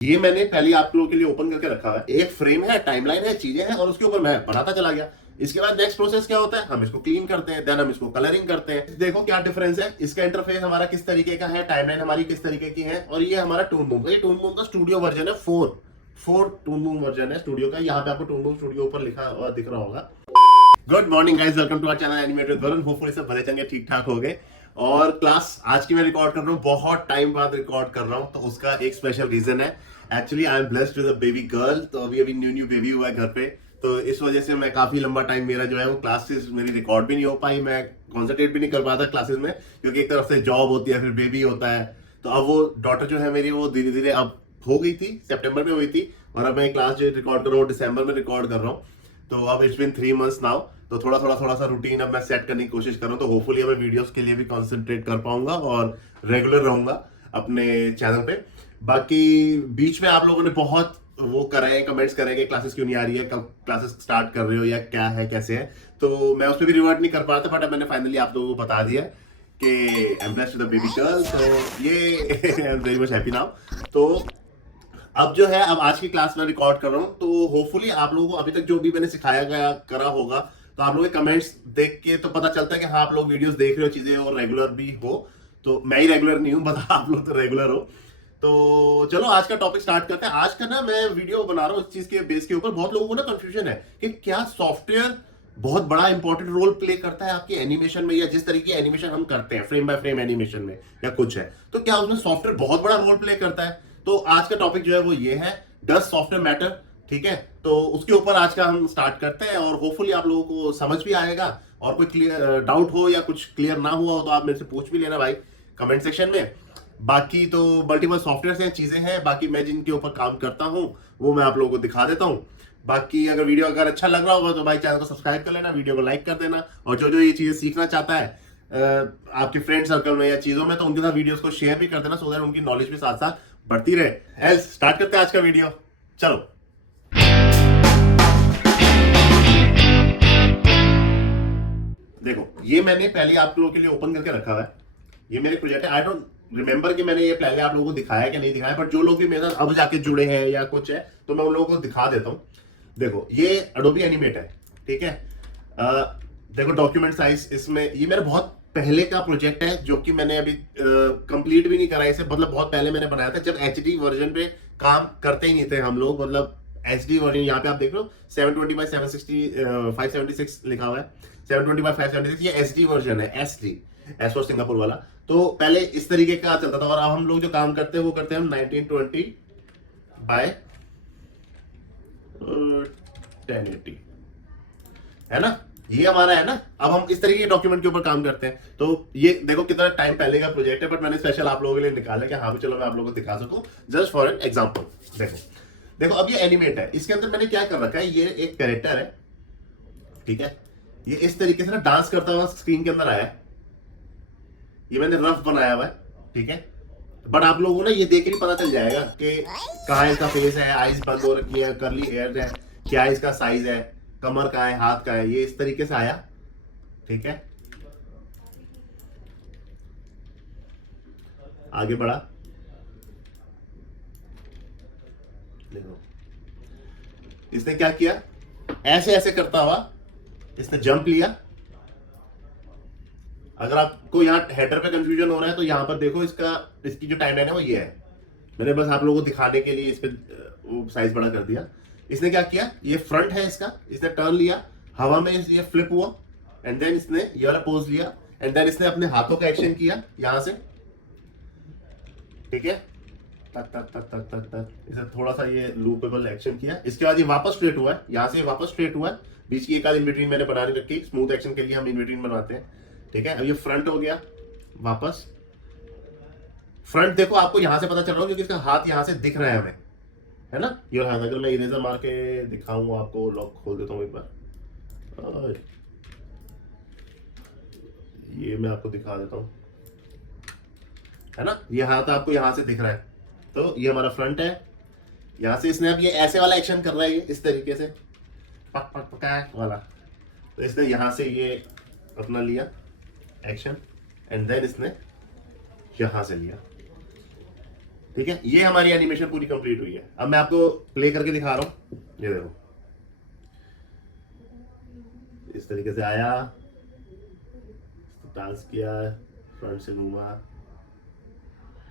ये मैंने पहले आप लोगों के लिए ओपन करके रखा है। एक फ्रेम है, टाइमलाइन है, चीजें हैं और उसके ऊपर मैं बनाता चला गया। इसके बाद नेक्स्ट प्रोसेस क्या होता है, हम इसको क्लीन करते हैं, देन हम इसको कलरिंग करते हैं। देखो क्या डिफरेंस है, इसका इंटरफेस हमारा किस तरीके का है, टाइमलाइन हमारी किस तरीके की है। और ये हमारा टून बूम, ये टून बूम का स्टूडियो वर्जन है, फोर टून बूम वर्जन है स्टूडियो का। यहाँ पे आपको टून बूम स्टूडियो ऊपर लिखा हुआ दिख रहा होगा। Good morning guys, welcome to our channel animated Varun. Hopefully सब भले चंगे ठीक ठाक हो गए। और क्लास आज की मैं रिकॉर्ड कर रहा हूँ, बहुत टाइम बाद रिकॉर्ड कर रहा हूँ, तो उसका एक स्पेशल रीजन है। Actually I am blessed with a baby girl, तो अभी न्यू बेबी हुआ है घर पे, तो इस वजह से मैं काफी लंबा टाइम मेरा जो है वो क्लासेस मेरी रिकॉर्ड भी नहीं हो पाई, मैं कॉन्सेंट्रेट भी नहीं कर पाता क्लासेस में, क्योंकि एक तरफ से जॉब होती है, फिर बेबी होता है। तो अब वो डॉटर जो है मेरी, वो धीरे धीरे अब हो गई थी, सितंबर में हुई थी, और अब मैं क्लास जो रिकॉर्ड कर रहा हूँ दिसंबर में रिकॉर्ड कर रहा हूँ। तो अब इट्स बिन 3 मंथ्स नाउ, तो थोड़ा सा रूटीन अब मैं सेट करने की कोशिश कर रहा हूँ। तो होपफुली मैं वीडियोस के लिए भी कंसंट्रेट कर पाऊंगा और रेगुलर रहूंगा अपने चैनल पे। बाकी बीच में आप लोगों ने बहुत वो करे, कमेंट्स करे कि क्लासेस क्यों नहीं आ रही है, कब क्लासेस स्टार्ट कर रहे हो, या क्या है कैसे है। तो मैं उस पर भी रिवर्ट नहीं कर पा रहा था, बट मैंने फाइनली आप लोगों को बता दिया कि I am blessed with a baby girl, तो ये I am very much happy now. तो अब जो है, अब आज की क्लास में रिकॉर्ड कर रहा हूँ, तो होपफुली आप लोगों को अभी तक जो भी मैंने सिखाया गया करा होगा, तो आप लोगों के कमेंट्स देख के तो पता चलता है कि हाँ आप लोग वीडियोस देख रहे हो, चीजें और रेगुलर भी हो। तो मैं ही रेगुलर नहीं हूँ, बता आप लोग तो रेगुलर हो। तो चलो आज का टॉपिक स्टार्ट करते हैं। आज का ना मैं वीडियो बना रहा हूँ इस चीज के बेस के ऊपर। बहुत लोगों को ना कंफ्यूजन है कि क्या सॉफ्टवेयर बहुत बड़ा इंपॉर्टेंट रोल प्ले करता है आपकी एनिमेशन में, या जिस तरीके की एनिमेशन हम करते हैं फ्रेम बाय फ्रेम एनिमेशन में या कुछ है, तो क्या उसमें सॉफ्टवेयर बहुत बड़ा रोल प्ले करता है। तो आज का टॉपिक जो है वो ये है, डज सॉफ्टवेयर मैटर। ठीक है, तो उसके ऊपर आज का हम स्टार्ट करते हैं, और होपफुली आप लोगों को समझ भी आएगा। और कोई क्लियर डाउट हो या कुछ क्लियर ना हुआ हो तो आप मेरे से पूछ भी लेना भाई कमेंट सेक्शन में। बाकी तो मल्टीपल सॉफ्टवेयर हैं, चीजें हैं, बाकी मैं जिनके ऊपर काम करता हूं वो मैं आप लोगों को दिखा देता हूं। बाकी अगर वीडियो अगर अच्छा लग रहा होगा तो भाई चैनल को सब्सक्राइब कर लेना, वीडियो को लाइक कर देना, और जो जो ये चीजें सीखना चाहता है आपके फ्रेंड सर्कल में या चीजों में, तो उनके साथ वीडियोस को शेयर भी कर देना, सो दैट उनकी नॉलेज भी साथ साथ बढ़ती रहे। एज स्टार्ट करते हैं आज का वीडियो, चलो। देखो ये मैंने पहले आप लोगों के लिए ओपन करके रखा हुआ है, ये मेरे प्रोजेक्ट है। आई डोंट रिमेंबर कि मैंने ये पहले आप लोगों को दिखाया कि नहीं दिखाया, बट जो लोग भी मेरे साथ अब जाके जुड़े हैं या कुछ है, तो मैं उन लोगों को दिखा देता हूँ। देखो ये अडोबी एनिमेट है, ठीक है। देखो डॉक्यूमेंट साइज इसमें, ये मेरा बहुत पहले का प्रोजेक्ट है, जो कि मैंने अभी कंप्लीट भी नहीं करा इसे, मतलब बहुत पहले मैंने बनाया था, जब एचडी वर्जन पे काम करते ही नहीं थे हम लोग। मतलब एचडी वर्जन यहाँ पे आप देख लो 720 बाई 760 576 लिखा हुआ है, 720 बाई 576, ये एचडी वर्जन है, एसडी एस फॉर सिंगापुर वाला। तो पहले इस तरीके का चलता था, और अब हम लोग जो काम करते हैं वो करते हैं हम 1920 बाय 1080, है ना, ये हमारा है ना। अब हम इस तरीके के डॉक्यूमेंट के ऊपर काम करते हैं। तो ये देखो कितना टाइम पहले का प्रोजेक्ट है, बट मैंने स्पेशल आप लोगों के लिए निकाला कि हाँ भी चलो मैं आप लोगों को दिखा सकूं, जस्ट फॉर एन एग्जांपल। देखो देखो अब ये एनिमेट है, इसके अंदर मैंने क्या कर रखा है, ये एक कैरेक्टर है, ठीक है। ये इस तरीके से ना डांस करता हुआ स्क्रीन के अंदर आया है, ये मैंने रफ बनाया हुआ है, ठीक है। बट आप लोगों को ना ये देख के पता चल जाएगा कि कहाँ इसका फेस है, आईज बंद हो रखी है, करली हेयर है, क्या इसका साइज है, कमर का है, हाथ का है, ये इस तरीके से आया, ठीक है। आगे बढ़ा, देखो इसने क्या किया, ऐसे ऐसे करता हुआ इसने जंप लिया। अगर आपको यहाँ हेडर पे कंफ्यूजन हो रहा है तो यहाँ पर देखो, इसकी जो टाइमलाइन है वो ये है। मैंने बस आप लोगों को दिखाने के लिए इस पे वो साइज बड़ा कर दिया। इसने क्या किया, ये फ्रंट है इसका, इसने टर्न लिया, हवा में ये फ्लिप हुआ, एंड देन इसने ये वाला पोज लिया, एंड देन इसने अपने हाथों का एक्शन किया यहां से, ठीक है, तक तक तक तक तक तक, इसे थोड़ा सा ये लूपेबल एक्शन किया। इसके बाद ये वापस स्ट्रेट हुआ है, यहां से वापस स्ट्रेट हुआ है, बीच की एक आध इन बिटवीन मैंने बनाने रखी, स्मूथ एक्शन के लिए हम इन बिटवीन बनाते हैं, ठीक है। अब ये फ्रंट हो गया, वापस फ्रंट। देखो आपको यहां से पता चल रहा है क्योंकि इसका हाथ यहां से दिख रहा है हमें, है ना। ये हाथ अगर मैं इरेजर मार के दिखाऊं आपको, लॉक खोल देता हूं एक बार, ये मैं आपको दिखा देता हूं, है ना। ये हाथ आपको यहां से दिख रहा है, तो ये हमारा फ्रंट है। यहां से इसने अब ये ऐसे वाला एक्शन कर रहा है, ये इस तरीके से पक पक पक वाला, तो इसने यहां से ये अपना लिया एक्शन, एंड देन इसने यहां से लिया, ठीक है, ये हमारी एनिमेशन पूरी कंप्लीट हुई है। अब मैं आपको प्ले करके दिखा रहा हूं, ये देखो इस तरीके से आया, डांस किया, फ्रंट से घूमा,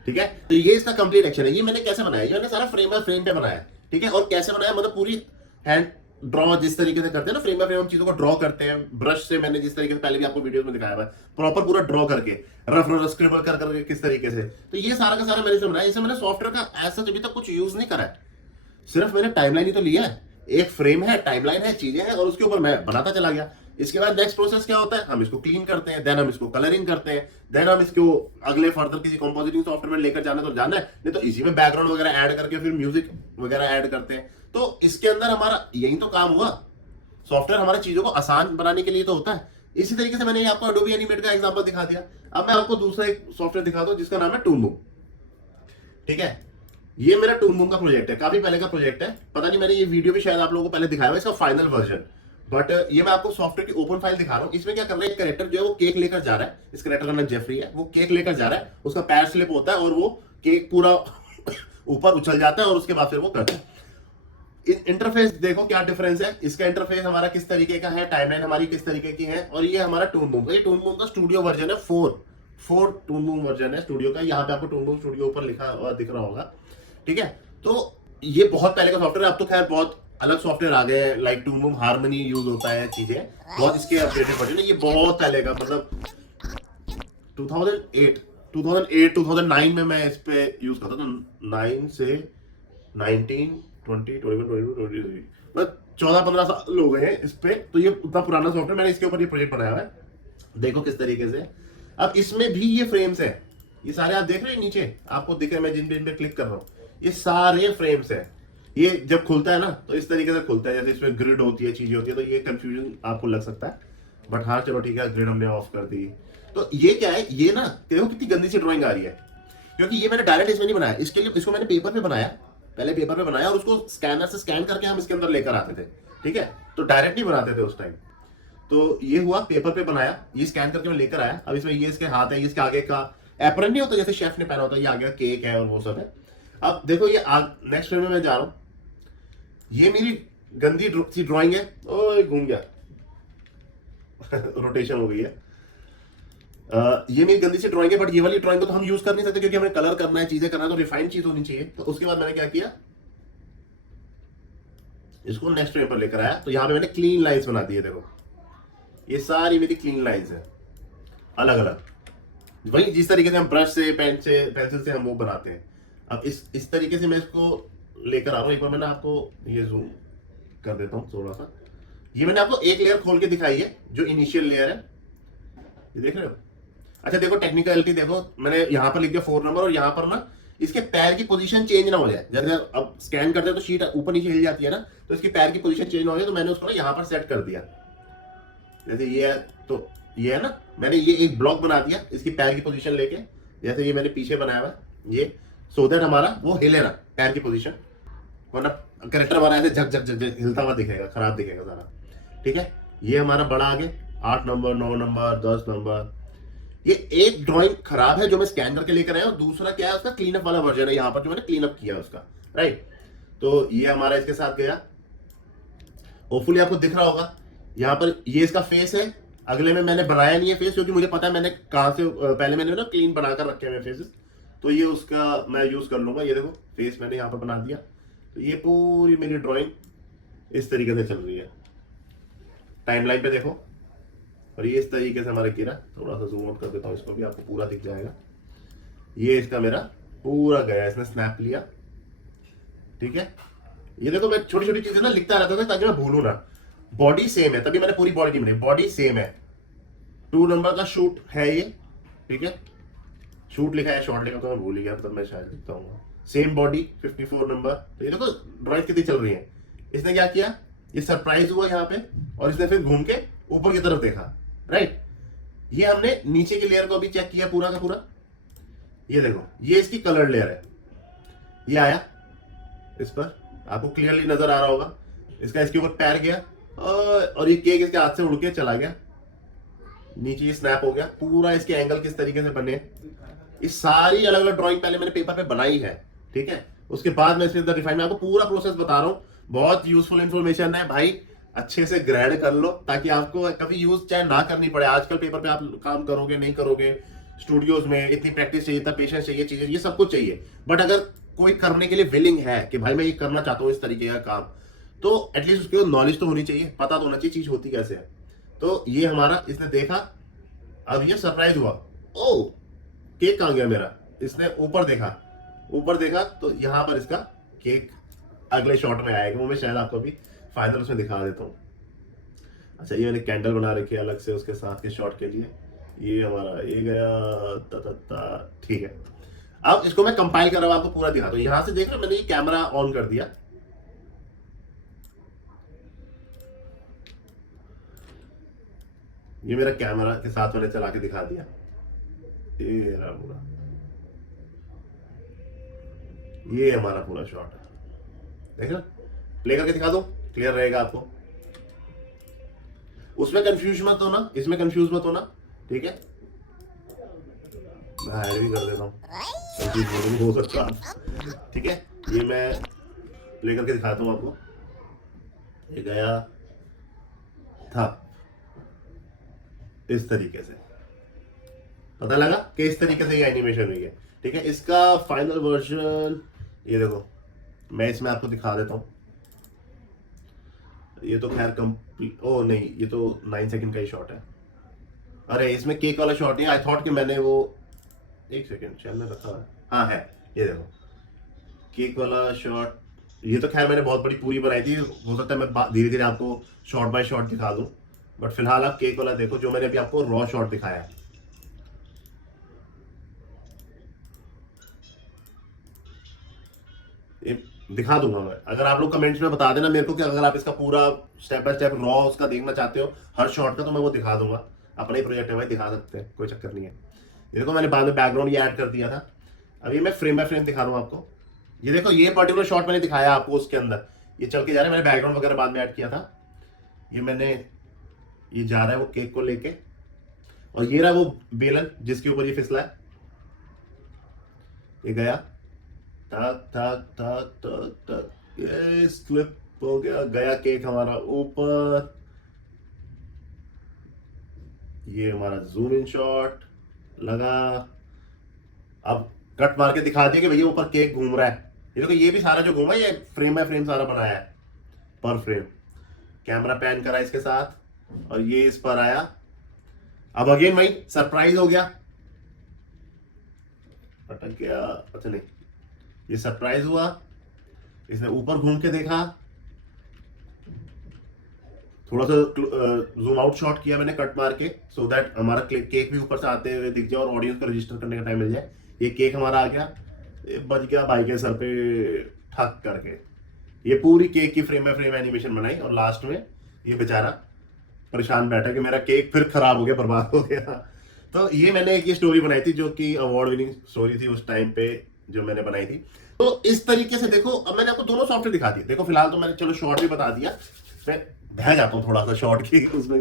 ठीक है। तो ये इसका कंप्लीट एक्शन है। ये मैंने कैसे बनाया, ये मैंने सारा फ्रेम बाय फ्रेम पे बनाया है, ठीक है। और कैसे बनाया, मतलब पूरी हैंड ड्रॉ जिस तरीके से करते हैं ना, फ्रेम बाय फ्रेम हम चीजों को ड्रॉ करते हैं ब्रश से, मैंने जिस तरीके से पहले भी आपको वीडियो में दिखाया हुआ है, प्रॉपर पूरा ड्रॉ करके, रफ रफ स्क्रिबल कर करके किस तरीके से। तो ये सारा का सारा मैंने इसे बनाया। इसे मैंने सॉफ्टवेयर का ऐसा अभी तक कुछ यूज नहीं करा है, सिर्फ मैंने टाइमलाइन ही तो लिया है। एक फ्रेम है, टाइमलाइन है, चीजें हैं, और उसके ऊपर मैं बनाता चला गया। इसके बाद नेक्स्ट प्रोसेस क्या होता है, हम इसको क्लीन करते हैं, देन हम इसको कलरिंग करते हैं, देन हम इसको अगले फर्दर किसी कंपोजिटिंग सॉफ्टवेयर में लेकर जाना तो जाना है, नहीं तो इसी में बैकग्राउंड वगैरह ऐड करके फिर म्यूजिक वगैरह ऐड करते हैं। तो इसके अंदर हमारा यही तो काम हुआ। सॉफ्टवेयर हमारी चीजों को आसान बनाने के लिए तो होता है। इसी तरीके से मैंने आपको एडोबी एनिमेट का एग्जांपल दिखा दिया। अब मैं आपको दूसरा एक सॉफ्टवेयर दिखा दूं जिसका नाम है टून बूम, ठीक है। ये मेरा टून बूम का प्रोजेक्ट है, काफी पहले का प्रोजेक्ट है, पता नहीं मैंने ये वीडियो भी शायद आप लोगों को पहले दिखाया हुआ इसका फाइनल वर्जन, बट ये मैं आपको सॉफ्टवेयर की ओपन फाइल दिखा रहा हूँ। इसमें क्या कर रहा है, एक कैरेक्टर जो है वो केक लेकर जा रहा है, इस कैरेक्टर का नाम जेफरी है, वो केक लेकर जा रहा है, उसका पैर स्लिप होता है और वो केक पूरा ऊपर उछल जाता है और उसके बाद फिर वो करता है। इंटरफेस देखो क्या डिफरेंस है, इसका इंटरफेस हमारा किस तरीके का है, टाइमलाइन हमारी किस तरीके की है, और ये हमारा टून बूम, ये टून बूम का स्टूडियो वर्जन है, 4 टून बूम वर्जन है स्टूडियो का। यहाँ पे आपको टून बूम स्टूडियो ऊपर लिखा हुआ दिख रहा होगा, ठीक है। तो ये बहुत पहले का सॉफ्टवेयर है, अब तो खैर बहुत अलग सॉफ्टवेयर आ गए हैं, like Toon Boom Harmony use होता है, चीजें बहुत इसके अपडेटेड वर्जन है। ये बहुत पहले का, मतलब 2009 में मैं इस पे यूज करता था, 9 से 19 20 21 22 23, मतलब 14-15 साल हो गए हैं इस पे। तो ये उतना पुराना सॉफ्टवेयर, मैंने इसके ऊपर ये प्रोजेक्ट बनाया हुआ है, देखो किस तरीके से। अब इसमें भी ये फ्रेम्स है, ये सारे आप देख रहे हैं नीचे आपको दिख रहे हैं, मैं जिन पे क्लिक कर रहा हूँ ये सारे फ्रेम्स है। ये जब खुलता है ना तो इस तरीके से खुलता है, जैसे इसमें ग्रिड होती है, चीजें होती है, तो ये कंफ्यूजन आपको लग सकता है, बट हाँ चलो ठीक है, ग्रिड हमने ऑफ कर दी। तो ये क्या है, ये ना देखो कितनी गंदी सी ड्राइंग आ रही है, क्योंकि ये मैंने डायरेक्ट इसमें नहीं बनाया, इसके लिए इसको मैंने पेपर पे बनाया, पहले पेपर पे बनाया और उसको स्कैनर से स्कैन करके हम इसके अंदर लेकर आते थे, ठीक है। तो डायरेक्ट नहीं बनाते थे उस टाइम। तो ये हुआ पेपर पे बनाया, ये स्कैन करके मैं लेकर आया। अब इसमें ये इसके हाथ है, ये इसके आगे का एप्रन नहीं होता जैसे शेफ ने पहना होता है, ये आगे का केक है और वो सब है। अब देखो ये नेक्स्ट फ्रेम में मैं जा रहा हूं, ये मेरी गंदी सी ड्राइंग है, ओए घूम गया रोटेशन हो गई है। ये मेरी गंदी सी ड्राइंग है, बट ये वाली ड्राइंग को तो हम यूज कर नहीं सकते क्योंकि हमें कलर करना है, चीजें करना है, तो रिफाइंड चीज होनी चाहिए। तो उसके बाद मैंने क्या किया, इसको नेक्स्ट फ्रेम पर लेकर आया, तो यहां पे मैंने क्लीन लाइंस बना दी है, देखो ये सारी मेरी क्लीन लाइंस है अलग अलग, वही जिस तरीके से हम ब्रश से पेंसिल से हम वो बनाते हैं। अब इस तरीके से मैं इसको लेकर आ रहा हूं। एक बार मैंने आपको ये जूम कर देता हूं थोड़ा सा, ये मैंने आपको एक लेयर खोल के दिखाई है जो इनिशियल लेयर है, ये देख रहे हो। अच्छा देखो टेक्निकलिटी देखो, मैंने यहाँ पर लिख दिया 4 नंबर, और यहाँ पर ना इसके पैर की पोजीशन चेंज ना हो जाए, जैसे अब स्कैन करते हैं तो शीट ऊपर नीचे हिल जाती है ना, तो इसकी पैर की पोजीशन चेंज ना हो जाए, तो मैंने उसको ना यहाँ पर सेट कर दिया, जैसे ये है तो ये है ना, मैंने ये एक ब्लॉक बना दिया इसकी पैर की पोजीशन लेके, जैसे ये मैंने पीछे बनाया हुआ ये, सो दैट हमारा वो हिले ना पैर की पोजीशन, वरना कैरेक्टर हमारा ऐसे झक झक झक हिलता हुआ दिखेगा, खराब दिखेगा सारा, ठीक है। ये हमारा बड़ा आगे 8 नंबर 9 नंबर 10 नंबर। ये एक ड्राइंग खराब है जो मैं स्कैन करके लेकर आया, और दूसरा क्या है उसका क्लीन अप वाला वर्जन है यहाँ पर जो मैंने क्लीन अप किया उसका, राइट। तो ये हमारा इसके साथ गया, होपफुली आपको दिख रहा होगा। यहाँ पर ये इसका फेस है, अगले में मैंने बनाया नहीं है फेस क्योंकि मुझे पता है मैंने कहाँ से पहले मैंने ना क्लीन बनाकर रखे हुए फेसेस, तो ये उसका मैं यूज कर लूंगा। ये देखो फेस मैंने यहाँ पर बना दिया, तो ये पूरी मेरी ड्राइंग इस तरीके से चल रही है। टाइमलाइन पे देखो, और ये इस तरीके से हमारा गिरा, थोड़ा सा जूम आउट कर देता हूँ इसको भी, आपको पूरा दिख जाएगा। ये इसका मेरा पूरा गया, इसने स्नैप लिया, ठीक है। ये देखो मैं छोटी छोटी चीजें ना लिखता रहता था ताकि मैं भूलू ना। बॉडी सेम है, तभी मैंने पूरी बॉडी नहीं बनाई, बॉडी सेम है। 2 नंबर का शूट है ये, ठीक है। शूट लिखा है, शॉर्ट लिखा तो मैं भूल ही गया, तब मैं शायद लिखता हूँ। Same body 54 number. तो ये देखो ड्राइंग कितनी चल रही है। इसने क्या किया, ये सरप्राइज हुआ यहाँ पे, और इसने फिर घूम के ऊपर की तरफ देखा, राइट। ये हमने नीचे की लेयर को भी चेक किया पूरा का पूरा। ये देखो ये इसकी कलर लेयर है, ये आया इस पर, आपको क्लियरली नजर आ रहा होगा। इसका इसके ऊपर पैर गया, और ये केक इसके हाथ से उड़ के चला गया नीचे, ये स्नैप हो गया पूरा। इसके एंगल किस तरीके से बने, ये सारी अलग अलग ड्राइंग पहले मैंने पेपर पे बनाई है, ठीक है। उसके बाद मैं इसके अंदर रिफाइन में आपको पूरा प्रोसेस बता रहा हूँ, बहुत यूजफुल इंफॉर्मेशन है भाई, अच्छे से ग्रहण कर लो ताकि आपको कभी यूज चाहे ना करनी पड़े। आजकल पेपर पे आप काम करोगे नहीं करोगे, स्टूडियोज में इतनी प्रैक्टिस चाहिए, इतना पेशेंस चाहिए, चीजें ये सब कुछ चाहिए, बट अगर कोई करने के लिए विलिंग है कि भाई मैं ये करना चाहता हूँ इस तरीके का काम, तो एटलीस्ट उसके नॉलेज तो होनी चाहिए, पता तो होना चाहिए चीज होती कैसे है। तो ये हमारा इसने देखा, अब ये सरप्राइज हुआ, ओ केक कहाँ गया मेरा, इसने ऊपर देखा, ऊपर देखा तो यहाँ पर इसका केक अगले शॉट में आएगा, वो मैं शायद आपको अभी फाइनल उसमें दिखा देता हूँ। अच्छा ये मैंने कैंडल बना रखी है अलग से उसके साथ के शॉट के लिए, ये हमारा ये गया ठीक है। अब इसको मैं कंपाइल कर रहा हूँ, आपको पूरा दिखाता हूँ। यहां से देख रहे हो मैंने ये कैमरा ऑन कर दिया, ये मेरा कैमरा के साथ मैंने चला के दिखा दिया, ये रहा पूरा, ये हमारा पूरा शॉट है, देख रहे, प्ले करके दिखा दो, क्लियर रहेगा आपको। उसमें कंफ्यूज मत होना, इसमें कंफ्यूज मत होना, ठीक है। मैं हायर भी कर देता हूँ, कंफ्यूज हो सकता है, ठीक है। ये मैं प्ले करके दिखाता हूँ आपको, ये गया था इस तरीके से, पता लगा कि इस तरीके से ये एनिमेशन हुई है, ठीक है। इसका फाइनल वर्जन ये देखो, मैं इसमें आपको दिखा देता हूँ। ये तो खैर कंप्लीट, ओ नहीं ये तो 9 सेकंड का ही शॉट है, अरे इसमें केक वाला शॉट नहीं, आई थॉट कि मैंने वो 1 सेकंड शायद में रखा है, हाँ है, ये देखो केक वाला शॉट। ये तो खैर मैंने बहुत बड़ी पूरी बनाई थी, हो सकता है मैं धीरे धीरे आपको शॉट बाय शॉट दिखा दूं, बट फिलहाल आप केक वाला देखो जो मैंने अभी आपको रॉ शॉट दिखाया है। ये दिखा दूंगा मैं, अगर आप लोग कमेंट्स में बता देना मेरे को कि अगर आप इसका पूरा स्टेप बाय स्टेप रॉ उसका देखना चाहते हो हर शॉट का, तो मैं वो दिखा दूंगा, अपना ही प्रोजेक्ट है भाई, दिखा सकते हैं, कोई चक्कर नहीं है। ये देखो मैंने बाद में बैकग्राउंड ये ऐड कर दिया था, अभी मैं फ्रेम बाय फ्रेम दिखा रहा हूँ आपको। ये देखो ये पर्टिकुलर शॉट मैंने दिखाया आपको, उसके अंदर ये चल के जा रहा है, मैंने बैकग्राउंड वगैरह बाद में ऐड किया था। ये मैंने, ये जा रहा है वो केक को लेके, और ये रहा वो बेलन जिसके ऊपर ये फिसला है, ये गया टक टक टक टक टक, ये स्लिप हो गया, गया केक हमारा ऊपर। ये हमारा जूम इन शॉट लगा, अब कट मार के दिखा दिया कि भैया ऊपर केक घूम रहा है। ये देखो ये भी सारा जो घूमा ये फ्रेम बाय फ्रेम सारा बनाया है, पर फ्रेम कैमरा पैन करा इसके साथ, और ये इस पर आया। अब अगेन भाई सरप्राइज हो गया, अटक गया, अच्छा नहीं, ये सरप्राइज हुआ, इसने ऊपर घूम के देखा, थोड़ा सा जूम आउट शॉट किया मैंने कट मार के, सो दैट हमारा केक भी ऊपर से आते हुए दिख जाए और ऑडियंस को रजिस्टर करने का टाइम मिल जाए। ये केक हमारा आ गया, बच गया भाई के सर पे ठक करके। ये पूरी केक की फ्रेम बाय फ्रेम एनिमेशन बनाई, और लास्ट में ये बेचारा परेशान बैठा कि मेरा केक फिर खराब हो गया, बर्बाद हो गया। तो ये मैंने एक ये स्टोरी बनाई थी जो कि अवार्ड विनिंग स्टोरी थी उस टाइम पे जो मैंने बनाई थी। तो इस तरीके से देखो, अब मैंने आपको दोनों सॉफ्टवेयर दिखा दिए, देखो फिलहाल तो मैंने चलो शॉर्ट भी बता दिया, मैं बह जाता हूँ थोड़ा सा शॉर्ट की, उसमें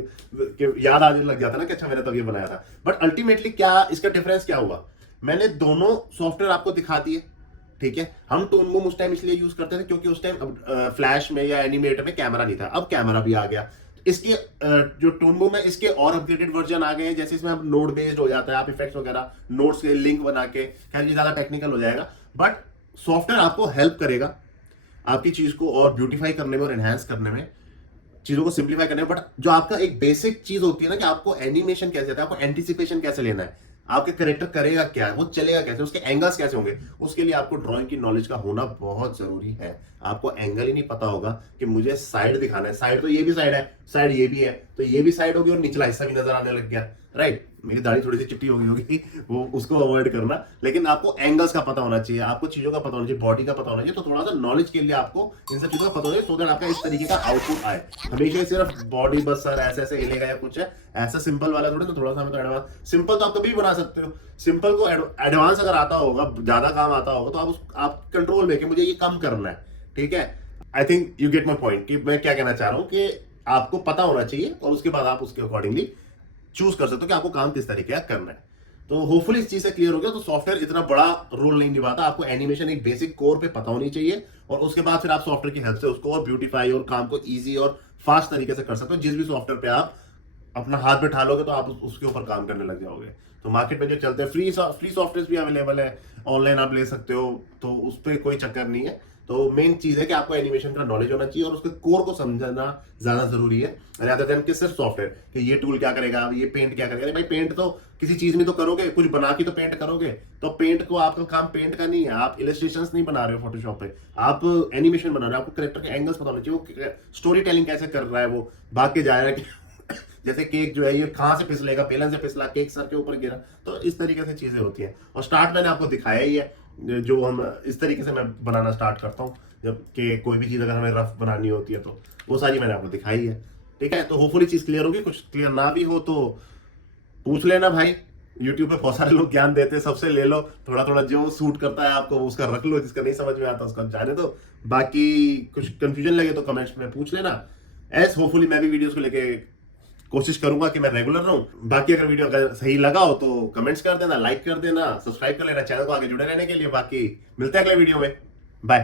याद आने लग जाता ना कि अच्छा मैंने तब ये बनाया था। बट अल्टीमेटली क्या इसका डिफरेंस क्या हुआ, मैंने दोनों सॉफ्टवेयर आपको दिखा दिए, ठीक है। हम टोन बूम उस टाइम इसलिए यूज करते थे क्योंकि उस टाइम फ्लैश में या एनिमेटर में कैमरा नहीं था, अब कैमरा भी आ गया। इसके जो टोन बूम है इसके और अपग्रेडेड वर्जन आ गए हैं, जैसे इसमें अब नोड बेस्ड हो जाता है, आप इफेक्ट्स वगैरह नोड्स के लिंक बना के, खैर ये ज्यादा टेक्निकल हो जाएगा, बट सॉफ्टवेयर आपको हेल्प करेगा आपकी चीज को और ब्यूटीफाई करने में और एनहांस करने में, चीजों को सिंप्लीफाई करने में। बट जो आपका एक बेसिक चीज होती है ना कि आपको एनिमेशन कैसे आता है, आपको एंटिसिपेशन कैसे लेना है, आपके करेक्टर करेगा क्या, वो चलेगा कैसे, उसके एंगल्स कैसे होंगे, उसके लिए आपको ड्राइंग की नॉलेज का होना बहुत जरूरी है। आपको एंगल ही नहीं पता होगा कि मुझे साइड दिखाना है, साइड तो ये भी साइड है, साइड ये भी है, तो ये भी साइड होगी और निचला हिस्सा भी नजर आने लग गया, राइट। मेरी दाढ़ी थोड़ी सी चिट्टी हो गई होगी, वो उसको अवॉइड करना, लेकिन आपको एंगल्स का पता होना चाहिए, आपको चीजों का पता होना चाहिए, बॉडी का पता होना चाहिए। तो थोड़ा सा नॉलेज के लिए आपको इन सब चीजों का पता होना चाहिए, सो दैट आपका इस तरीके का आउटपुट आए। हमेशा सिर्फ बॉडी बस सर ऐसे ऐसे हिलेगा या कुछ है, ऐसा सिंपल वाला थोड़ा, तो थोड़ा सा हमें तो एडवांस, सिंपल तो आप कभी भी बना सकते हो, सिंपल को एडवांस अगर आता होगा, ज्यादा काम आता होगा, तो आप कंट्रोल में कि मुझे ये कम करना है, ठीक है। I think you get my point कि मैं क्या कहना चाह रहा हूं कि आपको पता होना चाहिए, और उसके बाद आप उसके अकॉर्डिंगली चूज कर सकते हो कि आपको काम किस तरीके का करना है। तो होपफुली इस चीज से क्लियर हो गया। तो सॉफ्टवेयर इतना बड़ा रोल नहीं निभाता, आपको एनिमेशन एक बेसिक कोर पे पता होनी चाहिए और उसके बाद फिर आप सॉफ्टवेयर की हेल्प से उसको और ब्यूटीफाई और काम को ईजी और फास्ट तरीके से कर सकते हो। जिस भी सॉफ्टवेयर पे आप अपना हाथ पे ठालोगे तो आप उसके ऊपर काम करने लग जाओगे। तो मार्केट में जो चलते हैं फ्री सॉफ्टवेयर भी अवेलेबल है, ऑनलाइन आप ले सकते हो, तो उस पर कोई चक्कर नहीं है। तो मेन चीज है कि आपको एनिमेशन का नॉलेज होना चाहिए और उसके कोर को समझना ज्यादा जरूरी है, rather than कि सिर्फ सॉफ्टवेयर कि ये टूल क्या करेगा, ये पेंट क्या करेगा। अरे भाई पेंट तो किसी चीज में तो करोगे, कुछ बना के तो पेंट करोगे। तो पेंट को, आपका काम पेंट का नहीं है, आप इलस्ट्रेशंस नहीं बना रहे हो फोटोशॉप पे, आप एनिमेशन बना रहे हो। आपको कैरेक्टर के एंगल्स पता होने चाहिए, वो स्टोरी टेलिंग कैसे कर रहा है, वो भाग के जा रहा है जैसे केक जो है ये कहां से फिसलेगा, बेलन से फिसला, केक सर के ऊपर गिरा। तो इस तरीके से चीजें होती हैं। और स्टार्ट मैंने आपको दिखाया ही है, जो हम इस तरीके से मैं बनाना स्टार्ट करता हूँ जब कि कोई भी चीज अगर हमें रफ बनानी होती है तो वो सारी मैंने आपको दिखाई है। ठीक है, तो होपफुली चीज क्लियर होगी। कुछ क्लियर ना भी हो तो पूछ लेना भाई, यूट्यूब पे बहुत सारे लोग ज्ञान देते हैं, सबसे ले लो थोड़ा थोड़ा, जो सूट करता है आपको उसका रख लो, जिसका नहीं समझ में आता उसका जाने दो। बाकी कुछ कंफ्यूजन लगे तो कमेंट्स में पूछ लेना। होपफुली मैं भी वीडियोस को लेके कोशिश करूंगा कि मैं रेगुलर रहूं। बाकी अगर वीडियो अगर सही लगा हो तो कमेंट्स कर देना, लाइक कर देना, सब्सक्राइब कर लेना चैनल को आगे जुड़े रहने के लिए। बाकी मिलते हैं अगले वीडियो में, बाय।